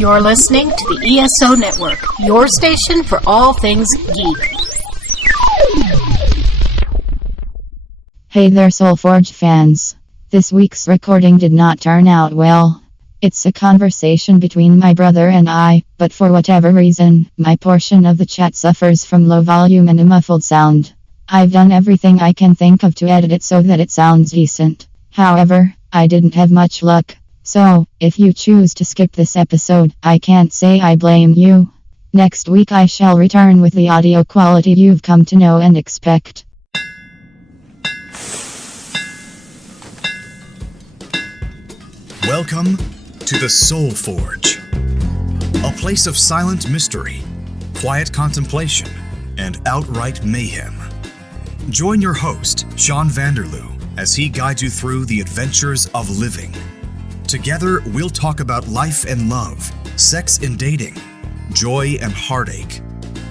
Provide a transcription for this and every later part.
You're listening to the ESO Network, your station for all things geek. Hey there, Soulforge fans. This week's recording did not turn out well. It's a conversation between my brother and I, but for whatever reason, my portion of the chat suffers from low volume and a muffled sound. I've done everything I can think of to edit it so that it sounds decent. However, I didn't have much luck. So, if you choose to skip this episode, I can't say I blame you. Next week I shall return with the audio quality you've come to know and expect. Welcome to the Soul Forge, a place of silent mystery, quiet contemplation, and outright mayhem. Join your host, Shawn as he guides you through the adventures of living. Together, we'll talk about life and love, sex and dating, joy and heartache,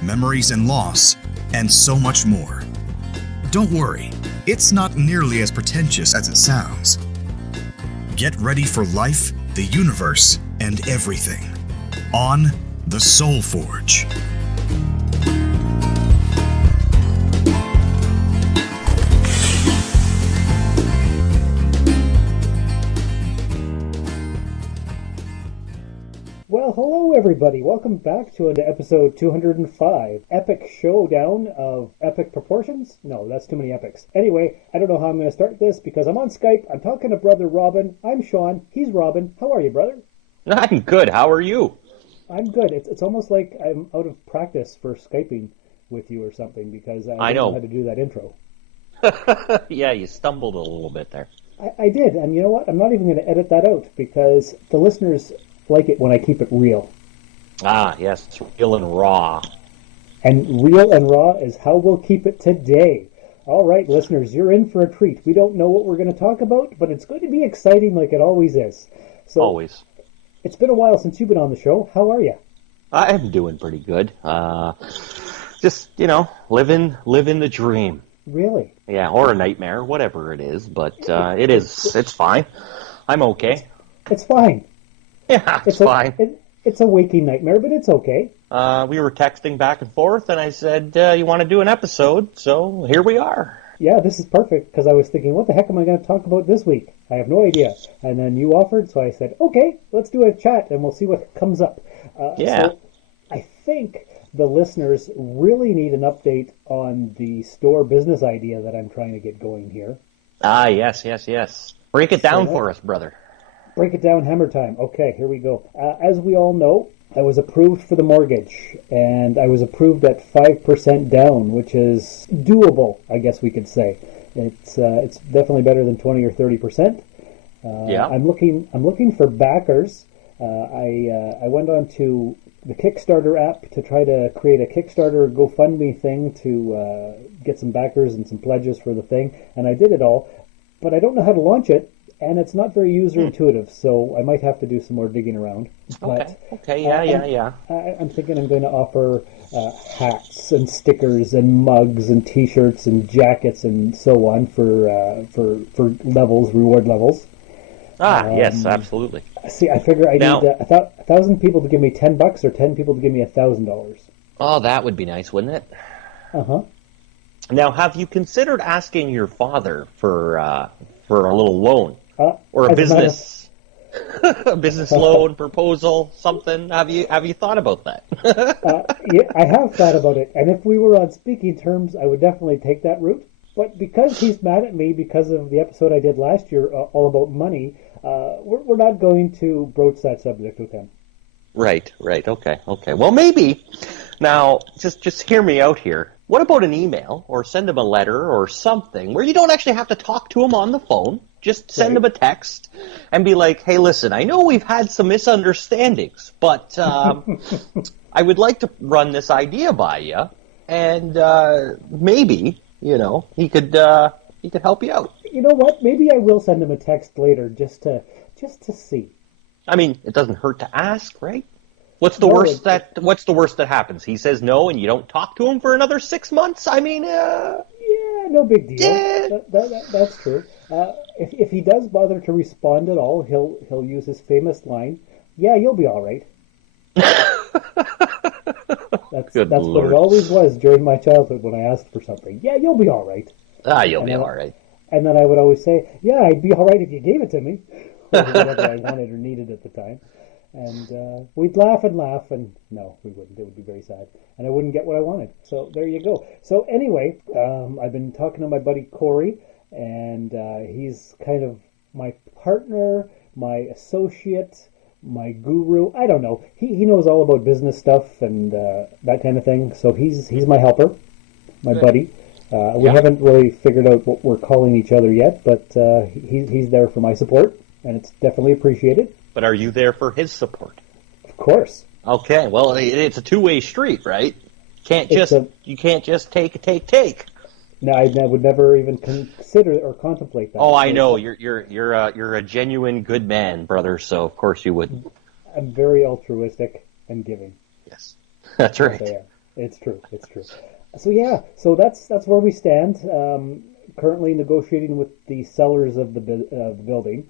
memories and loss, and so much more. Don't worry, it's not nearly as pretentious as it sounds. Get ready for life, the universe, and everything on the Soul Forge. Well, hello everybody. Welcome back to episode 205. Epic showdown of epic proportions? No, that's too many epics. Anyway, I don't know how I'm going to start this because I'm on Skype. I'm talking to brother Robin. I'm Shawn. He's Robin. How are you, brother? I'm good. How are you? I'm good. It's almost like I'm out of practice for Skyping with you or something because I don't know how to do that intro. Yeah, you stumbled a little bit there. I did, and you know what? I'm not even going to edit that out because the listeners like it when I keep it real. Ah, yes, real and raw. And real and raw is how we'll keep it today. All right, listeners, you're in for a treat. We don't know what we're going to talk about, but it's going to be exciting like it always is. So, always. It's been a while since you've been on the show. How are you? I'm doing pretty good. Just, living the dream. Really? Yeah, or a nightmare, whatever it is, but it's fine. I'm okay. It's fine. Yeah, it's fine. It's a waking nightmare, but it's okay. We were texting back and forth, and I said, you want to do an episode? So here we are. Yeah, this is perfect, because I was thinking, what the heck am I going to talk about this week? I have no idea. And then you offered, so I said, okay, let's do a chat, and we'll see what comes up. Yeah. So I think the listeners really need an update on the store business idea that I'm trying to get going here. Ah, yes. Break it down for us, brother. Break it down, hammer time. Okay, here we go. As we all know, I was approved for the mortgage, and I was approved at 5% down, which is doable, I guess we could say. It's definitely better than 20 or 30%. Yeah. I'm looking for backers. I went on to the Kickstarter app to try to create a Kickstarter GoFundMe thing to get some backers and some pledges for the thing, and I did it all, but I don't know how to launch it. And it's not very user-intuitive, so I might have to do some more digging around. Okay, yeah. I'm thinking I'm going to offer hats and stickers and mugs and T-shirts and jackets and so on for levels, reward levels. Yes, absolutely. See, I figure I need 1,000 people to give me $10 or 10 people to give me $1,000. Oh, that would be nice, wouldn't it? Uh-huh. Now, have you considered asking your father for a little loan? Or a business a business loan proposal, something? Have you thought about that? Yeah, I have thought about it, and if we were on speaking terms, I would definitely take that route. But because he's mad at me because of the episode I did last year, all about money, we're not going to broach that subject with him. Right. Okay. Well, maybe. Now, just hear me out here. What about an email, or send him a letter, or something, where you don't actually have to talk to him on the phone? Just send him a text and be like, hey, listen, I know we've had some misunderstandings, but I would like to run this idea by you, and maybe, he could help you out. You know what? Maybe I will send him a text later just to see. I mean, it doesn't hurt to ask, right? What's the worst that happens? He says no, and you don't talk to him for another 6 months? I mean, yeah, no big deal. Yeah. That's true. If he does bother to respond at all, he'll use his famous line, "Yeah, you'll be all right." That's Good what Lord. it always was during my childhood when I asked for something. Yeah, you'll be all right. You'll be all right. And then I would always say, yeah, I'd be all right if you gave it to me, or whatever I wanted or needed at the time. And we'd laugh, and no, we wouldn't. It would be very sad. And I wouldn't get what I wanted. So there you go. So anyway, I've been talking to my buddy Corey, and he's kind of my partner, my associate, my guru. I don't know. He knows all about business stuff and that kind of thing. So he's my helper, my buddy. We haven't really figured out what we're calling each other yet, but he's there for my support, and it's definitely appreciated. But are you there for his support? Of course. Okay, well, it's a two-way street, right? You can't just take. No, I would never even consider or contemplate that. Oh, I know. You're a genuine good man, brother. So of course you would. I'm very altruistic and giving. Yes, that's right. So, yeah, it's true. So yeah, so that's where we stand. Currently negotiating with the sellers of the building.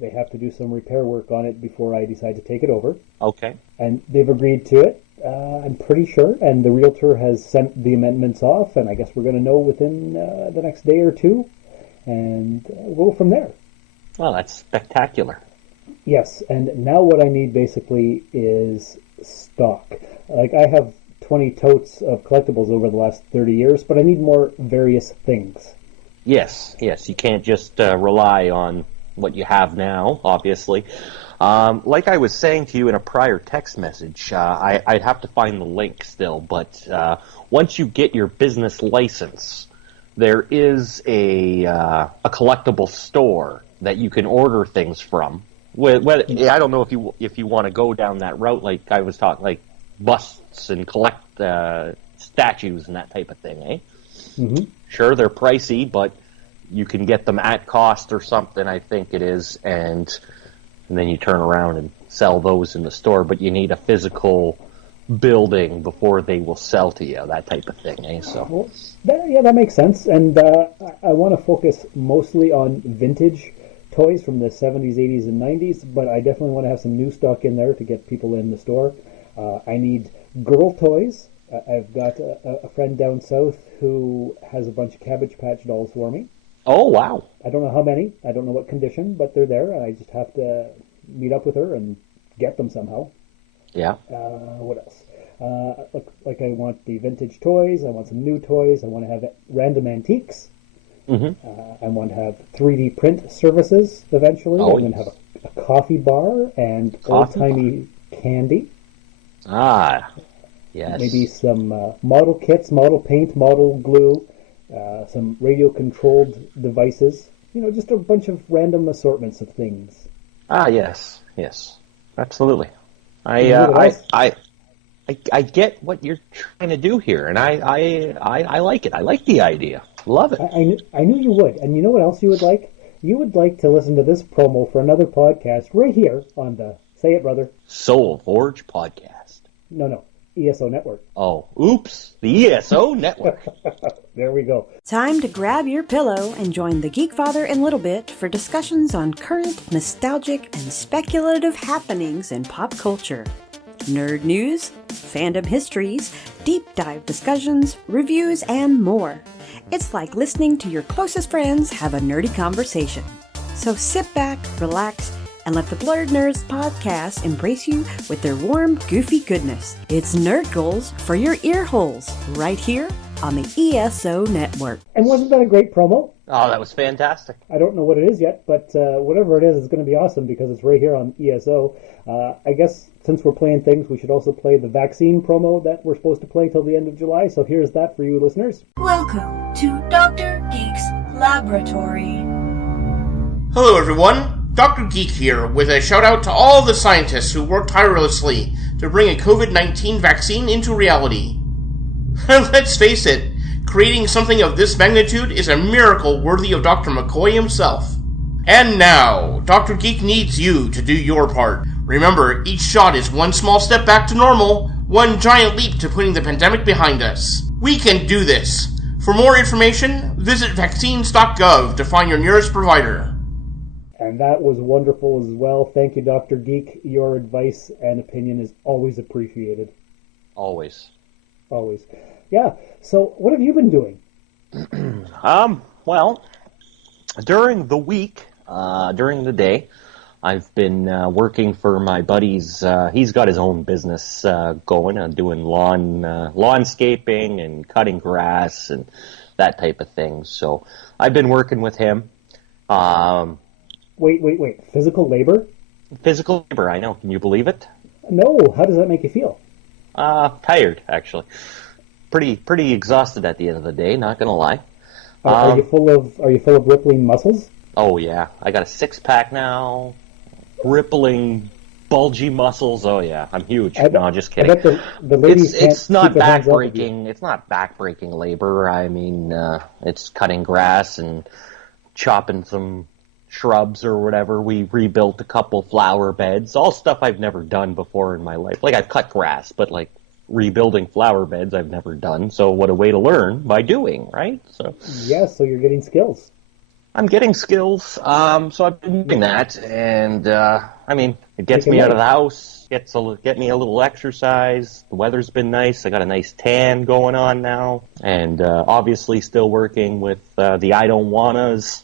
They have to do some repair work on it before I decide to take it over. Okay. And they've agreed to it, I'm pretty sure. And the realtor has sent the amendments off, and I guess we're going to know within the next day or two. And we'll go from there. Well, that's spectacular. Yes, and now what I need basically is stock. Like, I have 20 totes of collectibles over the last 30 years, but I need more various things. Yes. You can't just rely on what you have now, obviously. Like I was saying to you in a prior text message, I'd have to find the link still, but once you get your business license, there is a collectible store that you can order things from. I don't know if you want to go down that route, like I was talking, like busts and collect statues and that type of thing, eh? Mm-hmm. Sure, they're pricey, but you can get them at cost or something, I think it is, and then you turn around and sell those in the store, but you need a physical building before they will sell to you, that type of thing, eh? So, well, that makes sense, and I want to focus mostly on vintage toys from the 70s, 80s, and 90s, but I definitely want to have some new stock in there to get people in the store. I need girl toys. I've got a friend down south who has a bunch of Cabbage Patch dolls for me. Oh, wow. I don't know how many. I don't know what condition, but they're there. I just have to meet up with her and get them somehow. Yeah. What else? Like I want the vintage toys. I want some new toys. I want to have random antiques. Mm-hmm. I want to have 3D print services eventually. Oh, I'm going to have a coffee bar and old-timey candy. Ah, yes. Maybe some model kits, model paint, model glue. Some radio-controlled devices, just a bunch of random assortments of things. Ah, yes, absolutely. I get what you're trying to do here, and I like it. I like the idea. Love it. I knew you would, and you know what else you would like? You would like to listen to this promo for another podcast right here on the Say It, Brother. Soul Forge podcast. No. ESO Network. Oh, oops. The ESO Network. There we go. Time to grab your pillow and join the Geek Father and Little Bit for discussions on current, nostalgic, and speculative happenings in pop culture. Nerd news, fandom histories, deep dive discussions, reviews, and more. It's like listening to your closest friends have a nerdy conversation. So sit back, relax, and let the Blurred Nerds podcast embrace you with their warm, goofy goodness. It's Nerd Goals for your ear holes, right here on the ESO Network. And wasn't that a great promo? Oh, that was fantastic. I don't know what it is yet, but whatever it is, it's going to be awesome because it's right here on ESO. I guess since we're playing things, we should also play the vaccine promo that we're supposed to play till the end of July. So here's that for you listeners. Welcome to Dr. Geek's Laboratory. Hello everyone, Dr. Geek here with a shout out to all the scientists who worked tirelessly to bring a COVID-19 vaccine into reality. Let's face it, creating something of this magnitude is a miracle worthy of Dr. McCoy himself. And now, Dr. Geek needs you to do your part. Remember, each shot is one small step back to normal, one giant leap to putting the pandemic behind us. We can do this. For more information, visit vaccines.gov to find your nearest provider. And that was wonderful as well. Thank you, Dr. Geek. Your advice and opinion is always appreciated. Always. Always. Yeah. So what have you been doing? Well, during the week, during the day, I've been working for my buddy's. He's got his own business going, doing lawnscaping and cutting grass and that type of thing. So I've been working with him. Wait. Physical labor? Physical labor, I know. Can you believe it? No. How does that make you feel? Tired, actually. Pretty exhausted at the end of the day. Not gonna lie. Are you full of rippling muscles? Oh yeah, I got a 6-pack now. Rippling, bulgy muscles. Oh yeah, I'm huge. No, just kidding. I bet the ladies it's not keep their hands off of you. backbreaking. It's not backbreaking labor. I mean, it's cutting grass and chopping some shrubs or whatever. We rebuilt a couple flower beds. All stuff I've never done before in my life. Like I've cut grass, but like rebuilding flower beds I've never done. So what a way to learn by doing, right? So yeah, so you're getting skills. I'm getting skills. So I've been doing that, and I mean, it gets me out of the house, get me a little exercise. The weather's been nice. I got a nice tan going on now, and obviously still working with the I Don't Wannas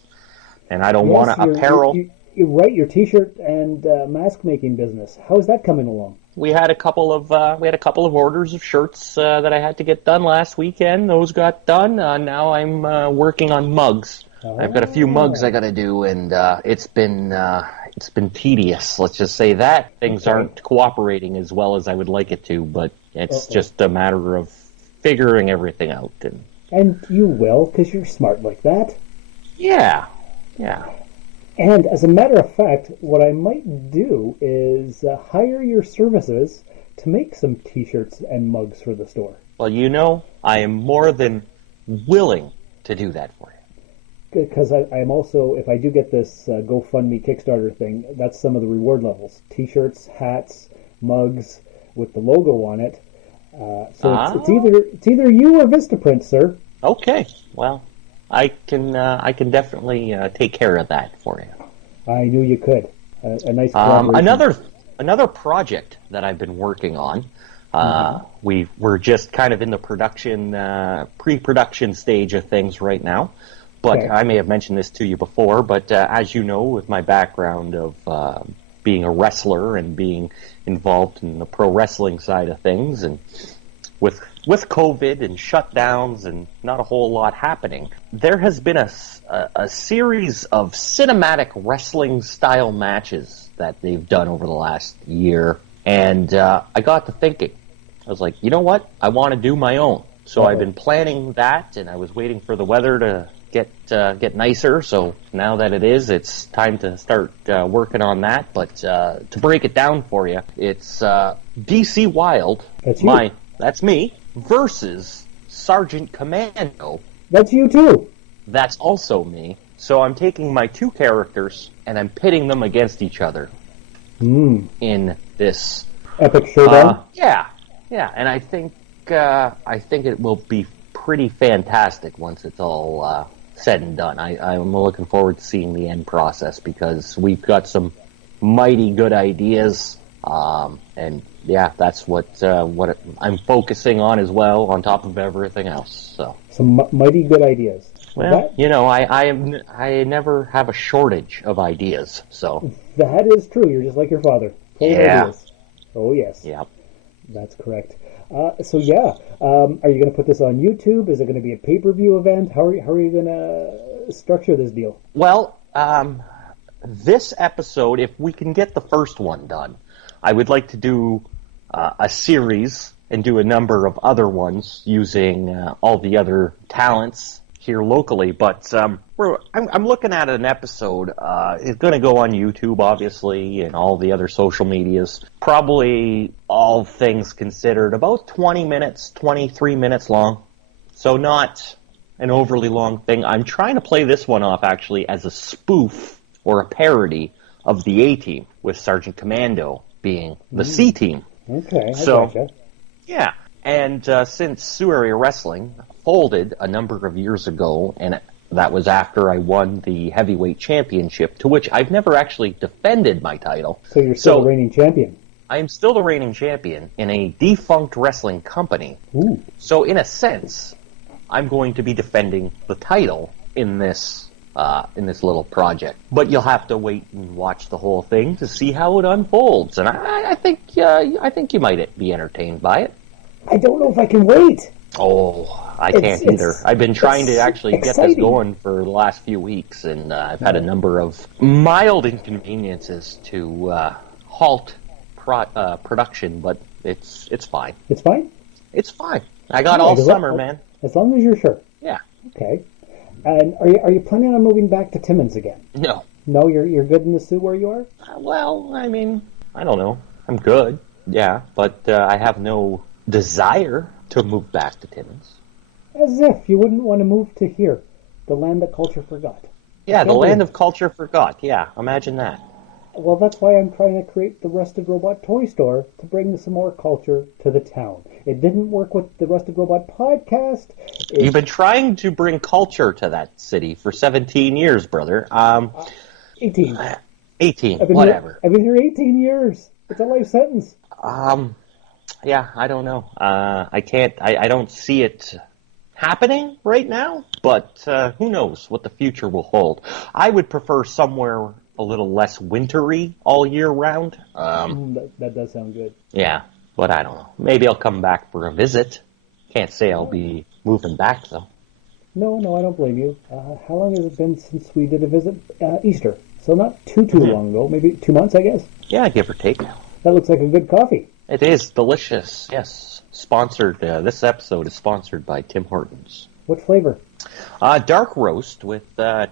and I Don't Wanna apparel. You're right, your T-shirt and mask making business. How is that coming along? We had a couple of orders of shirts that I had to get done last weekend. Those got done. Now I'm working on mugs. I've got a few mugs I got to do, and it's been tedious. Let's just say that things aren't cooperating as well as I would like it to, but it's just a matter of figuring everything out. And you will, because you're smart like that. Yeah. And as a matter of fact, what I might do is hire your services to make some T-shirts and mugs for the store. Well, I am more than willing to do that for you. Because I'm also, if I do get this GoFundMe Kickstarter thing, that's some of the reward levels. T-shirts, hats, mugs with the logo on it. So it's either you or Vistaprint, sir. Okay, well, I can definitely take care of that for you. I knew you could. A nice collaboration. Another project that I've been working on. We're just kind of in the pre-production stage of things right now. But I may have mentioned this to you before, but as you know, with my background of being a wrestler and being involved in the pro wrestling side of things, and with COVID and shutdowns and not a whole lot happening, there has been a series of cinematic wrestling style matches that they've done over the last year. And I got to thinking, I was like, you know what? I want to do my own. So I've been planning that, and I was waiting for the weather to get nicer. So now that it is, it's time to start working on that. But to break it down for you, it's DC Wild. That's you. That's me versus Sergeant Commando. That's you too. That's also me. So I'm taking my two characters and I'm pitting them against each other in this epic showdown. Yeah. And I think it will be pretty fantastic once it's all said and done. I'm looking forward to seeing the end process because we've got some mighty good ideas, and yeah, that's what I'm focusing on as well, on top of everything else. So some mighty good ideas. Well, I never have a shortage of ideas. So that is true. You're just like your father. Full of ideas. Oh yes. Yep. That's correct. Are you going to put this on YouTube? Is it going to be a pay-per-view event? How are you going to structure this deal? Well, this episode, if we can get the first one done, I would like to do a series and do a number of other ones using all the other talents here locally. But I'm looking at an episode. It's going to go on YouTube, obviously, and all the other social medias. Probably, all things considered, about 23 minutes long. So not an overly long thing. I'm trying to play this one off, actually, as a spoof or a parody of the A-Team, with Sergeant Commando being the C-Team. Okay, gotcha. Yeah, and since Sioux Area Wrestling folded a number of years ago, and that was after I won the heavyweight championship, to which I've never actually defended my title. So you're still the reigning champion? I am still the reigning champion in a defunct wrestling company. Ooh. So in a sense, I'm going to be defending the title in this little project. But you'll have to wait and watch the whole thing to see how it unfolds. And I think you might be entertained by it. I don't know if I can wait. Oh, I can't either. I've been trying to actually get this going for the last few weeks, and I've had a number of mild inconveniences to halt production, but it's fine. It's fine? It's fine. I got all summer, man. As long as you're sure. Yeah. Okay. And are you planning on moving back to Timmins again? No. No, you're good in the suit where you are? Well, I mean, I don't know. I'm good, yeah, but I have no desire to move back to Timmins. As if you wouldn't want to move to here, the land that culture forgot. Yeah, the land of culture forgot. Yeah, imagine that. Well, that's why I'm trying to create the Rusted Robot Toy Store to bring some more culture to the town. It didn't work with the Rusted Robot podcast. You've been trying to bring culture to that city for 17 years, brother. 18. 18, whatever. I've been here 18 years. It's a life sentence. Yeah, I don't know. I don't see it happening right now, but who knows what the future will hold. I would prefer somewhere a little less wintry all year round. That does sound good. Yeah, but I don't know. Maybe I'll come back for a visit. Can't say I'll be moving back, though. No, I don't blame you. How long has it been since we did a visit? Easter. So not too long ago. Maybe 2 months, I guess. Yeah, give or take. That looks like a good coffee. It is delicious, yes. Sponsored. This episode is sponsored by Tim Hortons. What flavor? Dark roast with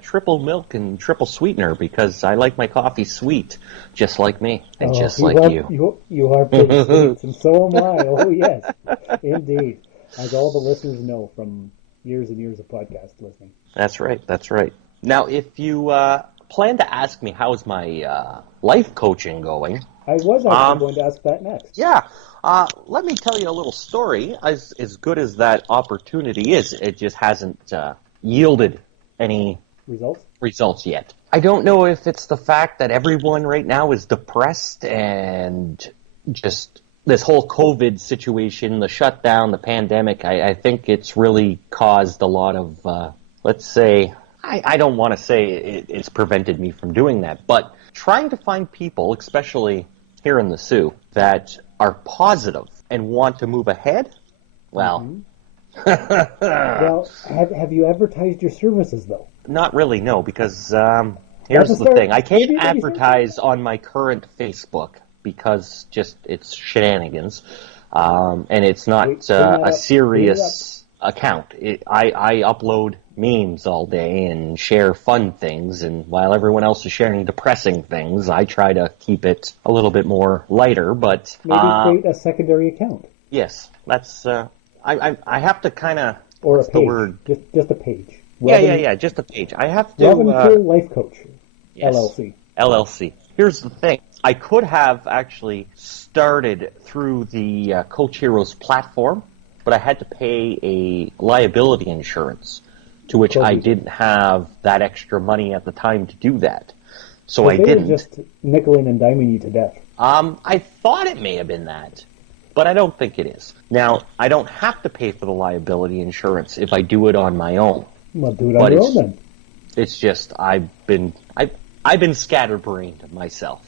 triple milk and triple sweetener because I like my coffee sweet, just like me and just like you. You are pretty sweet, and so am I. Oh, yes. Indeed. As all the listeners know from years and years of podcast listening. That's right. Now, if you plan to ask me how's my life coaching going... I was actually going to ask that next. Yeah. Let me tell you a little story. As good as that opportunity is, it just hasn't yielded any results yet. I don't know if it's the fact that everyone right now is depressed and just this whole COVID situation, the shutdown, the pandemic. I think it's really caused a lot of, let's say, I don't want to say it's prevented me from doing that, but trying to find people, especially here in the Sioux, that are positive and want to move ahead, well... Mm-hmm. Well, have you advertised your services, though? Not really, no, because here's the thing. I can't advertise on my current Facebook because just it's shenanigans, and it's not a serious account. I upload memes all day and share fun things, and while everyone else is sharing depressing things, I try to keep it a little bit more lighter, but... Maybe create a secondary account. Yes, that's... I have to kind of... Or a page. The word? Just a page. Yeah, just a page. I have to... Robin Hill Life Coach, yes, LLC. Here's the thing. I could have actually started through the Coach Heroes platform, but I had to pay a liability insurance, to which I didn't have that extra money at the time to do that. So I didn't. They were just nickeling and diming you to death. I thought it may have been that, but I don't think it is. Now, I don't have to pay for the liability insurance if I do it on my own. Well, do it on your own then. It's just I've been scatterbrained myself.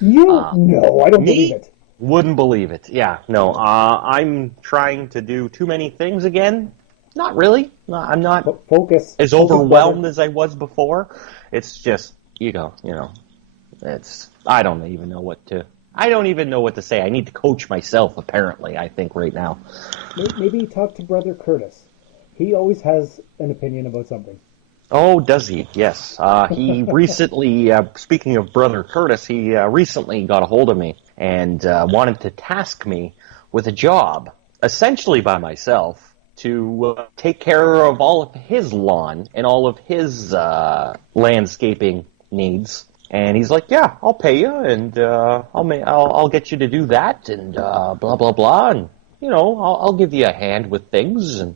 No, I don't believe it. Wouldn't believe it. Yeah, no. I'm trying to do too many things again. Not really. No, I'm not as overwhelmed as I was before. It's just, you know, it's, I don't even know what to say. I need to coach myself, apparently, I think, right now. Maybe talk to Brother Curtis. He always has an opinion about something. Oh, does he? Yes. He recently, speaking of Brother Curtis, he recently got a hold of me and wanted to task me with a job, essentially by myself, to take care of all of his lawn and all of his landscaping needs. And he's like, yeah, I'll pay you, and I'll get you to do that, and blah, blah, blah, and, you know, I'll give you a hand with things. And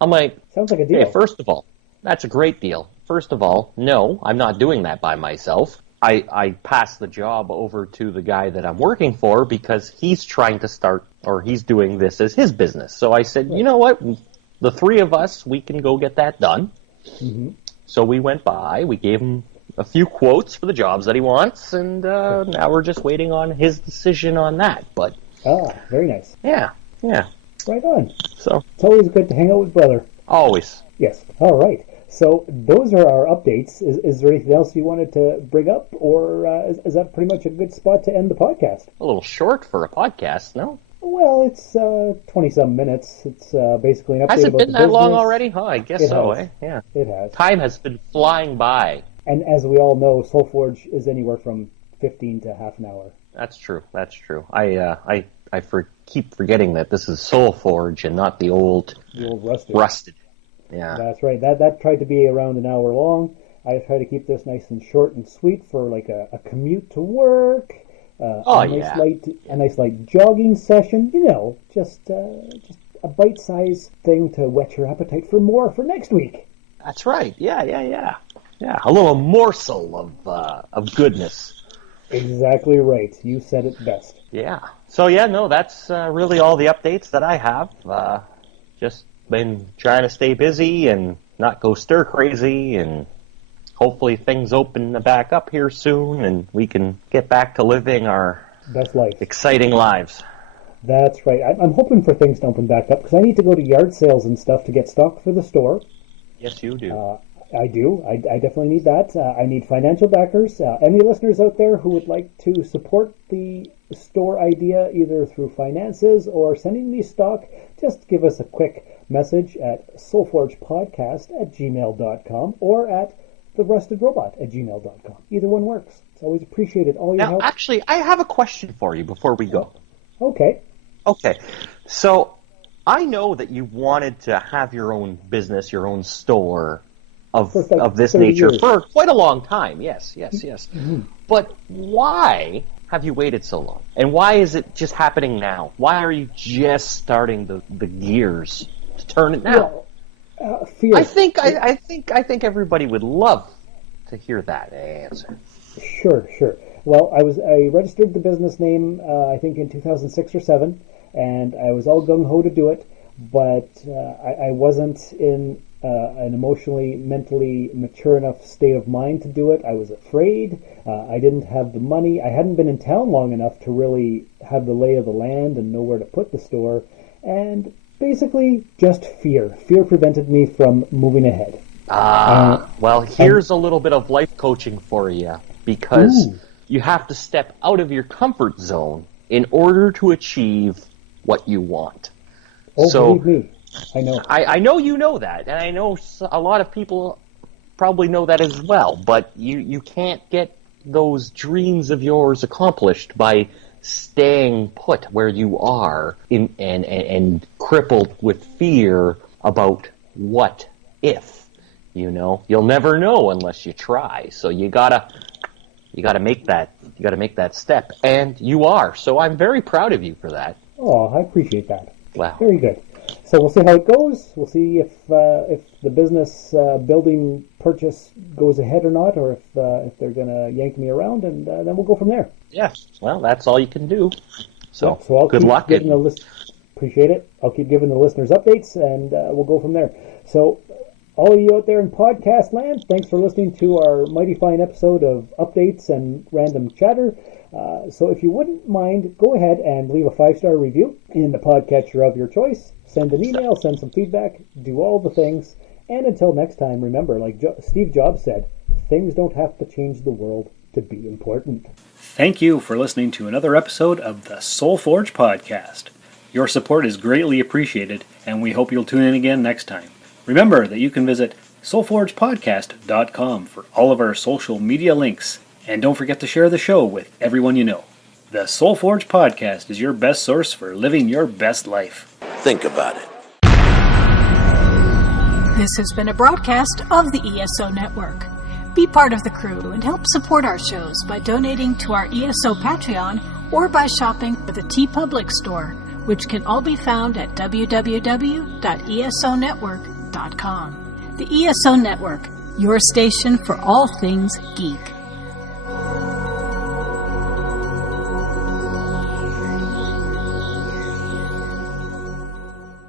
I'm like, sounds like a deal. Hey, first of all, that's a great deal. First of all, no, I'm not doing that by myself. I passed the job over to the guy that I'm working for because he's trying to start, or he's doing this as his business. So I said, you know what? The three of us, we can go get that done. Mm-hmm. So we went by, we gave him a few quotes for the jobs that he wants, and now we're just waiting on his decision on that. But very nice. Yeah. Right on. So it's always good to hang out with brother. Always. Yes. All right. So those are our updates. Is there anything else you wanted to bring up, or is that pretty much a good spot to end the podcast? A little short for a podcast, no? Well, it's 20-some minutes. It's basically an update. Has it about been the that business. long already? Huh, I guess so, has. Yeah. It has. Time has been flying by. And as we all know, SoulForge is anywhere from 15 to half an hour. That's true. I keep forgetting that this is SoulForge and not the old Rusted. Yeah. That's right. That tried to be around an hour long. I try to keep this nice and short and sweet for like a commute to work. A nice light jogging session. Just a bite-sized thing to whet your appetite for more for next week. That's right. Yeah. A little morsel of goodness. Exactly right. You said it best. Yeah. So that's really all the updates that I have. Just been trying to stay busy and not go stir crazy, and hopefully things open back up here soon and we can get back to living our best life, exciting lives. That's right. I'm hoping for things to open back up because I need to go to yard sales and stuff to get stock for the store. Yes, you do. I do. I definitely need that. I need financial backers. Any listeners out there who would like to support the store idea either through finances or sending me stock, just give us a quick message at soulforgepodcast@gmail.com or at therustedrobot@gmail.com. Either one works. It's always appreciated. All your help. Now, actually, I have a question for you before we go. Okay. So I know that you wanted to have your own business, your own store of this nature years. for quite a long time. Yes. Mm-hmm. But why have you waited so long? And why is it just happening now? Why are you just starting the gears to turn it now? Fear. I think everybody would love to hear that answer. Sure. Well, I registered the business name I think in 2006 or 7, and I was all gung ho to do it, but I wasn't in an emotionally, mentally mature enough state of mind to do it. I was afraid. I didn't have the money. I hadn't been in town long enough to really have the lay of the land and know where to put the store. And basically, just fear. Fear prevented me from moving ahead. Well, here's a little bit of life coaching for you, because you have to step out of your comfort zone in order to achieve what you want. Believe me. I know. I know you know that, and I know a lot of people probably know that as well, but you can't get those dreams of yours accomplished by staying put where you are and crippled with fear about what if. You'll never know unless you try. So you gotta make that step, and you are. So I'm very proud of you for that. Oh, I appreciate that. Wow. Very good. So we'll see how it goes. We'll see if the business building purchase goes ahead or not, or if they're going to yank me around, and then we'll go from there. Yes. Well, that's all you can do. So I'll good luck. Appreciate it. I'll keep giving the listeners updates, and we'll go from there. So all of you out there in podcast land, thanks for listening to our mighty fine episode of updates and random chatter. So if you wouldn't mind, go ahead and leave a 5-star review in the podcatcher of your choice. Send an email, send some feedback, do all the things. And until next time, remember, like Steve Jobs said, things don't have to change the world to be important. Thank you for listening to another episode of the SoulForge Podcast. Your support is greatly appreciated, and we hope you'll tune in again next time. Remember that you can visit soulforgepodcast.com for all of our social media links. And don't forget to share the show with everyone you know. The SoulForge Podcast is your best source for living your best life. Think about it. This has been a broadcast of the ESO Network. Be part of the crew and help support our shows by donating to our ESO Patreon or by shopping at the TeePublic store, which can all be found at www.esonetwork.com. The ESO Network, your station for all things geek.